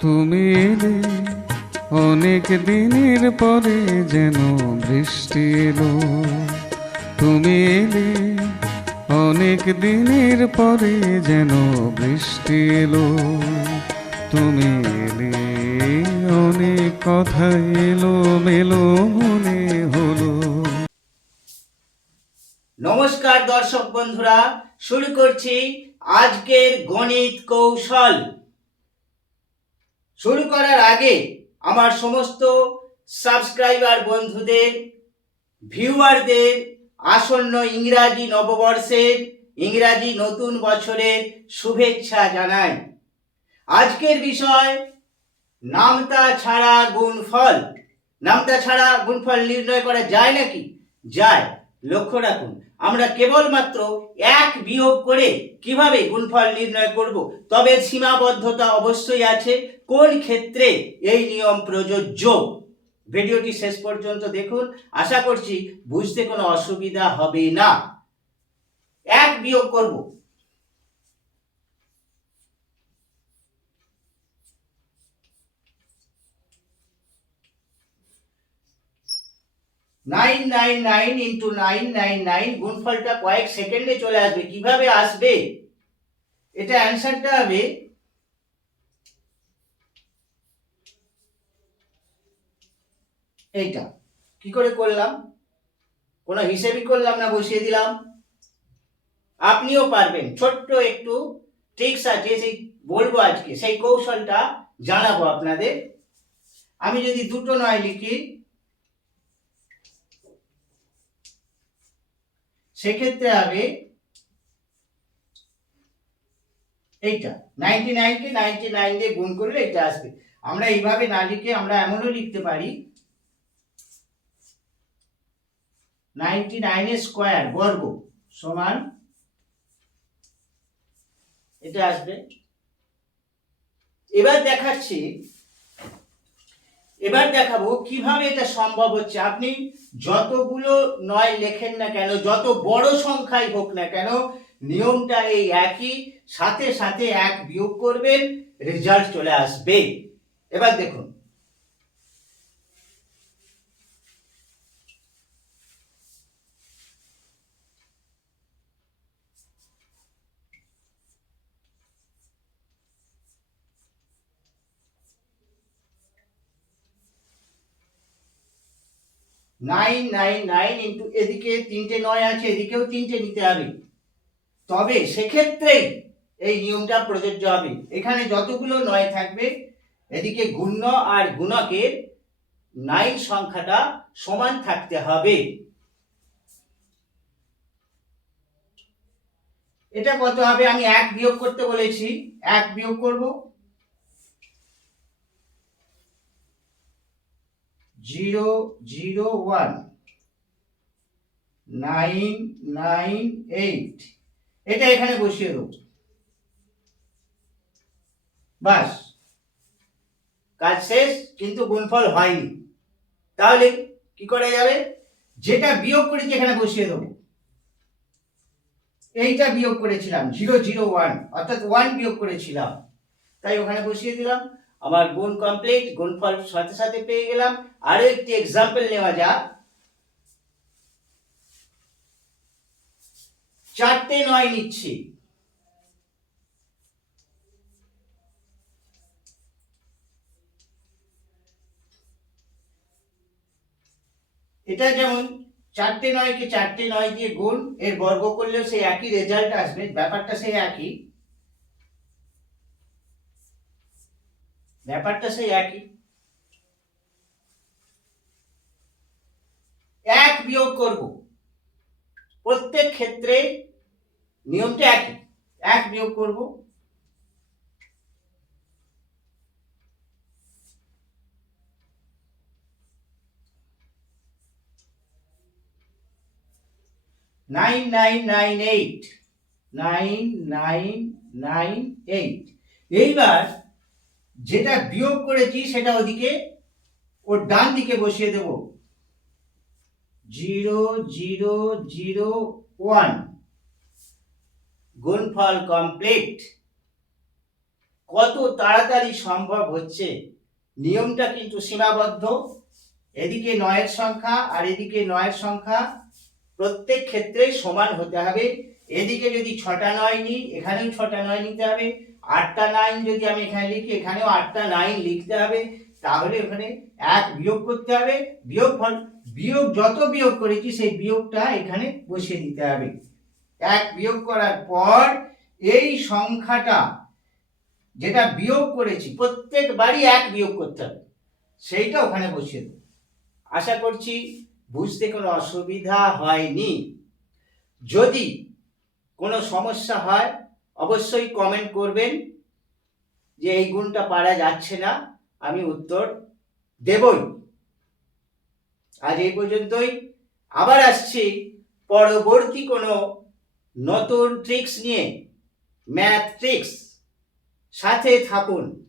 তুমি এলে অনেক দিনের পরে যেন বৃষ্টি এলো। তুমি এলে অনেক দিনের পরে যেন বৃষ্টি এলো। তুমি এলে অনেক কথা এলো, মেলো মনে হলো। নমস্কার দর্শক বন্ধুরা, শুরু করছি আজকের গণিত কৌশল। শুরু করার আগে আমার সমস্ত সাবস্ক্রাইবার বন্ধুদের, ভিউয়ারদের, আসন্ন ইংরাজি নববর্ষের, ইংরাজি নতুন বছরের শুভেচ্ছা জানাই। আজকের বিষয়, নামতা ছাড়া গুণফল। নামতা ছাড়া গুণফল নির্ণয় করা যায় নাকি? যায়। লক্ষ্য রাখুন, আমরা কেবলমাত্র এক বিয়োগ করে কীভাবে গুণফল নির্ণয় করব? তবে সীমাবদ্ধতা অবশ্যই আছে। কোন ক্ষেত্রে এই নিয়ম প্রযোজ্য? ভিডিওটি শেষ পর্যন্ত দেখুন। আশা করছি বুঝতে কোনো অসুবিধা হবে না। এক বিয়োগ করব। Nine nine nine into nine nine nine গুণফলটা কয়েক সেকেন্ডে চলে আসবে। কীভাবে আসবে? এটা অ্যান্সারটা হবে এইটা। কি করে করলাম? কোনো হিসেবই করলাম না, বসিয়ে দিলাম। আপনিও পারবেন। ছোট্ট একটু ট্রিক্স আছে, সেই বলব আজকে। সেই কৌশলটা জানাব আপনাদের। আমি যদি দুটো নয় লিখি, সেক্ষেত্রে হবে এইটা। নাইনটি নাইনকে নাইনটি নাইন দিয়ে গুণ করলে এটা আসবে। আমরা এইভাবে না লিখে আমরা এমনও লিখতে পারি নাইনটি নাইনের স্কোয়ার বর্গ সমান, এটা আসবে। এবার দেখাচ্ছি, এবার দেখাবো কীভাবে এটা সম্ভব হচ্ছে। আপনি যতগুলো নয় লেখেন না কেন, যত বড় সংখ্যাই হোক না কেন, নিয়মটা এই একই, সাথে সাথে এক বিয়োগ করবেন, রেজাল্ট চলে আসবে। এবার দেখুন নাইন নাইন নাইন ইন্টু এদিকে তিনটে নয় আছে, এদিকেও তিনটে নিতে হবে। তবে সেক্ষেত্রেই এই নিয়মটা প্রযোজ্য হবে। এখানে যতগুলো নয় থাকবে, এদিকে গুণ্য আর গুণকের নাইন সংখ্যাটা সমান থাকতে হবে। এটা কত হবে? আমি এক বিয়োগ করতে বলেছি। এক বিয়োগ করব। Zero zero one, nine nine eight. এটা এখানে বসিয়ে দেবো। বাস। কাজ শেষ, কিন্তু গুণফল হয়নি। তাহলে কি করা যাবে? যেটা বিয়োগ করেছি এখানে বসিয়ে দেবো। এইটা বিয়োগ করেছিলাম, জিরো জিরো ওয়ান, অর্থাৎ ওয়ান বিয়োগ করেছিলাম। তাই ওখানে বসিয়ে দিলাম। আমার গুণ কমপ্লিট গুণফল সাথে সাথে পেয়ে গেলাম। আরও একটি এক্সাম্পল নেওয়া যাক। চারটে নয় নিচ্ছি। এটা যেমন চারটে নয়কে চারটে নয় দিয়ে গুণ, এর বর্গ করলেও সেই একই রেজাল্ট আসবে, ব্যাপারটা সেই একই। ব্যাপারটা সেই একই। এক বিয়োগ করব। প্রত্যেক ক্ষেত্রে নিয়মটা একই। এক বিয়োগ করব। Nine nine nine, eight. Nine nine nine, eight. এইবার যেটা বিয়োগ করেছি সেটা ওদিকে, ওর ডান দিকে বসিয়ে দেব। Zero zero zero, one. গুণফল কমপ্লিট কত তাড়াতাড়ি সম্ভব হচ্ছে? নিয়মটা কিন্তু সীমাবদ্ধ। এদিকে নয়ের সংখ্যা আর এদিকে নয়ের সংখ্যা প্রত্যেক ক্ষেত্রে সমান হতে হবে। এদিকে যদি ছটা নয় নিই, এখানেও ছটা নয় নিতে হবে। আটটা নাইন যদি আমি এখানে লিখি, এখানেও আটটা নাইন লিখতে হবে। তাহলে ওখানে এক বিয়োগ করতে হবে বিয়োগ ফল বিয়োগ যত বিয়োগ করেছি, সেই বিয়োগটা এখানে বসিয়ে দিতে হবে। এক বিয়োগ করার পর এই সংখ্যাটা যেটা বিয়োগ করেছি, প্রত্যেকবারই এক বিয়োগ করতে হবে। সেইটা ওখানে বসিয়ে দেবো। আশা করছি বুঝতে কোনো অসুবিধা হয়নি। যদি কোনো সমস্যা হয় অবশ্যই কমেন্ট করবেন যে এই গুণটা পারা যাচ্ছে না, আমি উত্তর দেবই। আজ এই পর্যন্তই। আবার আসছি পরবর্তী কোনো নতুন ট্রিক্স নিয়ে। ম্যাথ ট্রিক্স সাথে থাকুন।